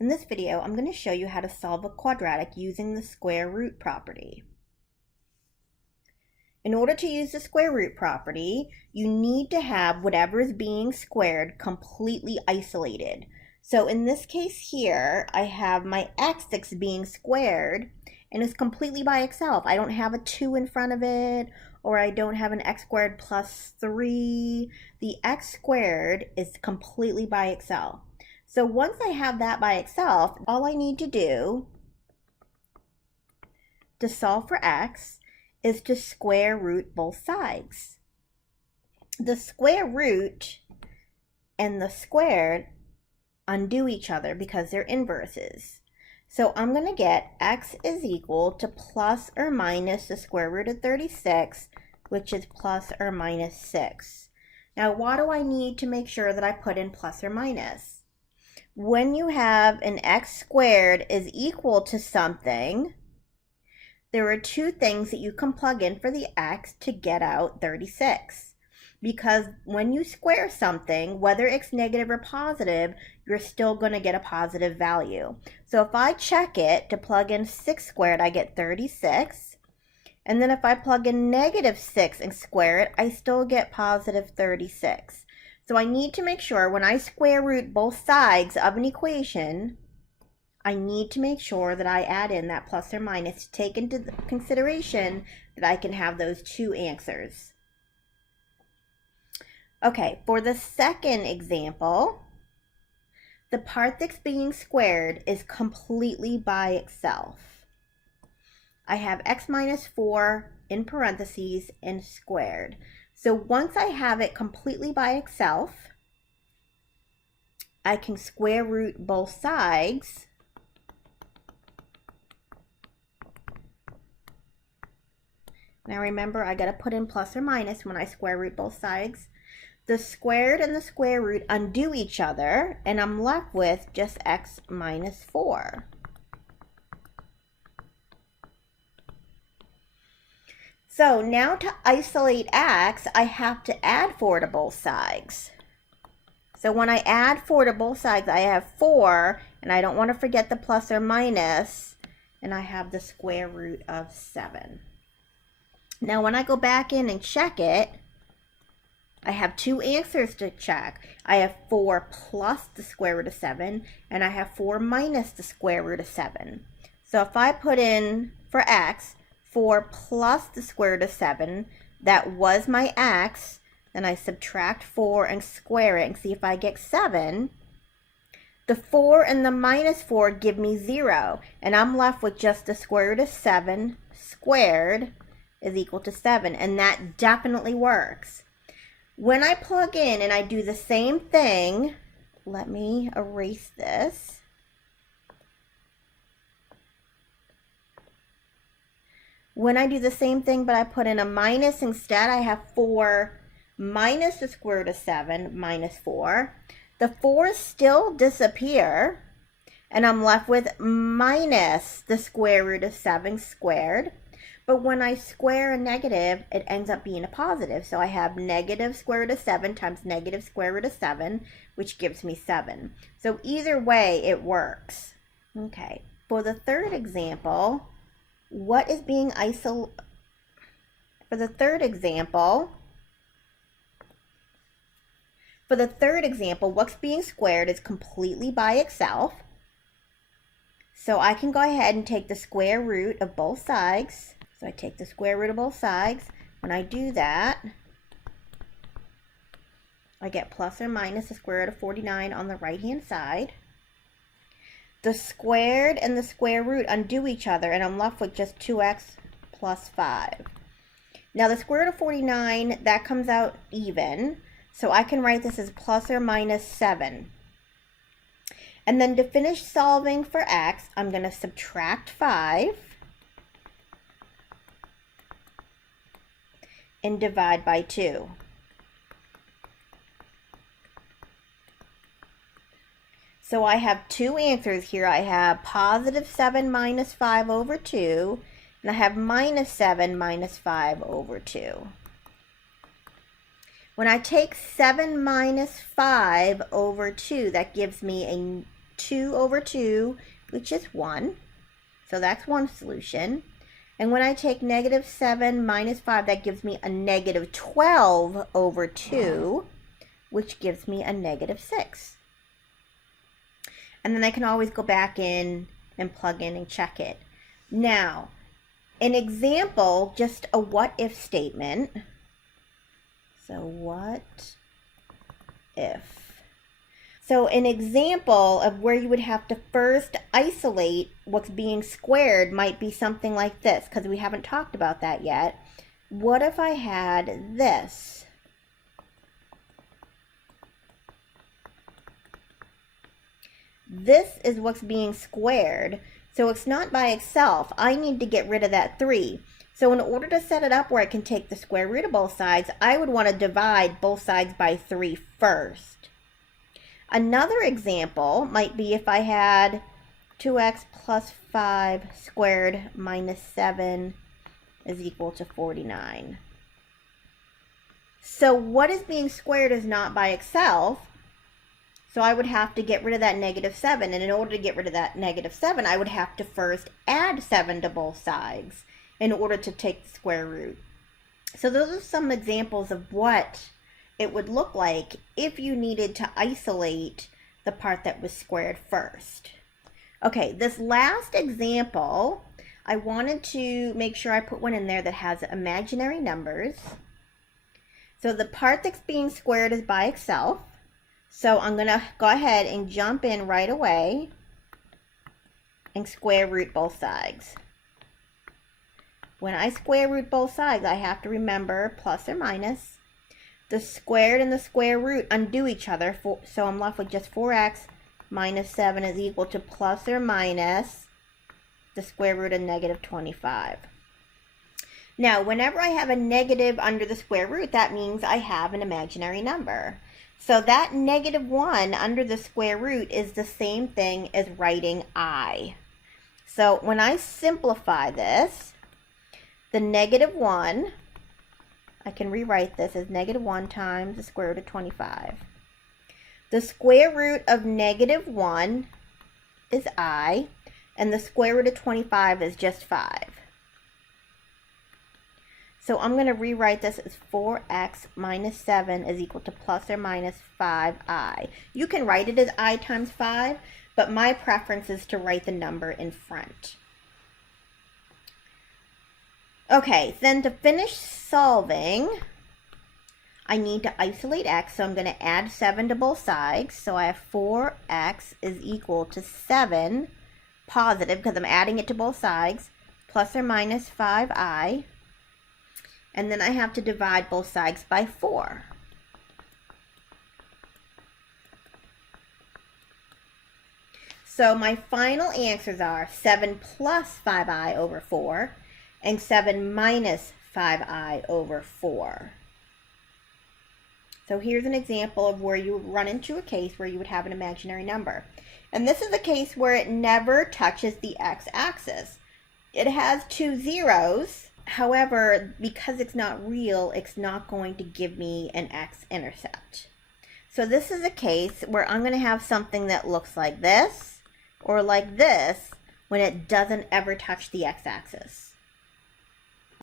In this video, I'm going to show you how to solve a quadratic using the square root property. In order to use the square root property, you need to have whatever is being squared completely isolated. So in this case here, I have my x that's being squared and it's completely by itself. I don't have a 2 in front of it, or I don't have an x squared plus 3. The x squared is completely by itself. So once I have that by itself, all I need to do to solve for x is to square root both sides. The square root and the squared undo each other because they're inverses. So I'm going to get x is equal to plus or minus the square root of 36, which is plus or minus 6. Now, why do I need to make sure that I put in plus or minus? When you have an x squared is equal to something, there are two things that you can plug in for the x to get out 36. Because when you square something, whether it's negative or positive, you're still going to get a positive value. So if I check it to plug in 6 squared, I get 36. And then if I plug in negative 6 and square it, I still get positive 36. So I need to make sure when I square root both sides of an equation, I need to make sure that I add in that plus or minus to take into consideration that I can have those two answers. Okay, for the second example, the part that's being squared is completely by itself. I have x minus 4 in parentheses and squared. So once I have it completely by itself, I can square root both sides. Now remember, I got to put in plus or minus when I square root both sides. The squared and the square root undo each other, and I'm left with just x minus 4. So now to isolate x, I have to add 4 to both sides. So when I add 4 to both sides, I have 4, and I don't want to forget the plus or minus, and I have the square root of 7. Now when I go back in and check it, I have two answers to check. I have 4 plus the square root of 7, and I have 4 minus the square root of 7. So if I put in for x, 4 plus the square root of 7, that was my x, then I subtract 4 and square it and see if I get 7. The 4 and the minus 4 give me 0, and I'm left with just the square root of 7 squared is equal to 7, and that definitely works. When I plug in and I do the same thing, let me erase this. When I do the same thing, but I put in a minus instead, I have 4 minus the square root of 7 minus 4. The 4's still disappear, and I'm left with minus the square root of 7 squared. But when I square a negative, it ends up being a positive. So I have negative square root of 7 times negative square root of 7, which gives me 7. So either way, it works. Okay, for the third example, what is being isolated? For the third example, what's being squared is completely by itself. So I can go ahead and take the square root of both sides. So I take the square root of both sides. When I do that, I get plus or minus the square root of 49 on the right-hand side. The squared and the square root undo each other, and I'm left with just 2x plus 5. Now the square root of 49, that comes out even, so I can write this as plus or minus 7. And then to finish solving for x, I'm going to subtract 5 and divide by 2. So I have two answers here. I have positive 7 minus 5 over 2, and I have minus 7 minus 5 over 2. When I take 7 minus 5 over 2, that gives me a 2 over 2, which is 1. So that's one solution. And when I take negative 7 minus 5, that gives me a negative 12 over 2, which gives me a negative 6. And then I can always go back in and plug in and check it. Now, an example, just a what if statement. So what if? So an example of where you would have to first isolate what's being squared might be something like this, because we haven't talked about that yet. What if I had this? This is what's being squared, so it's not by itself. I need to get rid of that 3. So in order to set it up where I can take the square root of both sides, I would want to divide both sides by 3 first. Another example might be if I had 2x plus 5 squared minus 7 is equal to 49. So what is being squared is not by itself, so I would have to get rid of that negative 7. And in order to get rid of that negative 7, I would have to first add 7 to both sides in order to take the square root. So those are some examples of what it would look like if you needed to isolate the part that was squared first. Okay, this last example, I wanted to make sure I put one in there that has imaginary numbers. So the part that's being squared is by itself. So I'm going to go ahead and jump in right away and square root both sides. When I square root both sides, I have to remember plus or minus. The squared and the square root undo each other, so I'm left with just 4x minus 7 is equal to plus or minus the square root of negative 25. Now, whenever I have a negative under the square root, that means I have an imaginary number. So that negative 1 under the square root is the same thing as writing I. So when I simplify this, the negative 1, I can rewrite this as negative 1 times the square root of 25. The square root of negative 1 is I, and the square root of 25 is just 5. So I'm going to rewrite this as 4x minus 7 is equal to plus or minus 5i. You can write it as I times 5, but my preference is to write the number in front. Okay, then to finish solving, I need to isolate x, so I'm going to add 7 to both sides. So I have 4x is equal to 7, positive, because I'm adding it to both sides, plus or minus 5i. And then I have to divide both sides by 4. So my final answers are 7 plus 5i over 4 and 7 minus 5i over 4. So here's an example of where you would run into a case where you would have an imaginary number. And this is a case where it never touches the x-axis. It has 2 zeros. However, because it's not real, it's not going to give me an x-intercept. So this is a case where I'm going to have something that looks like this or like this when it doesn't ever touch the x-axis.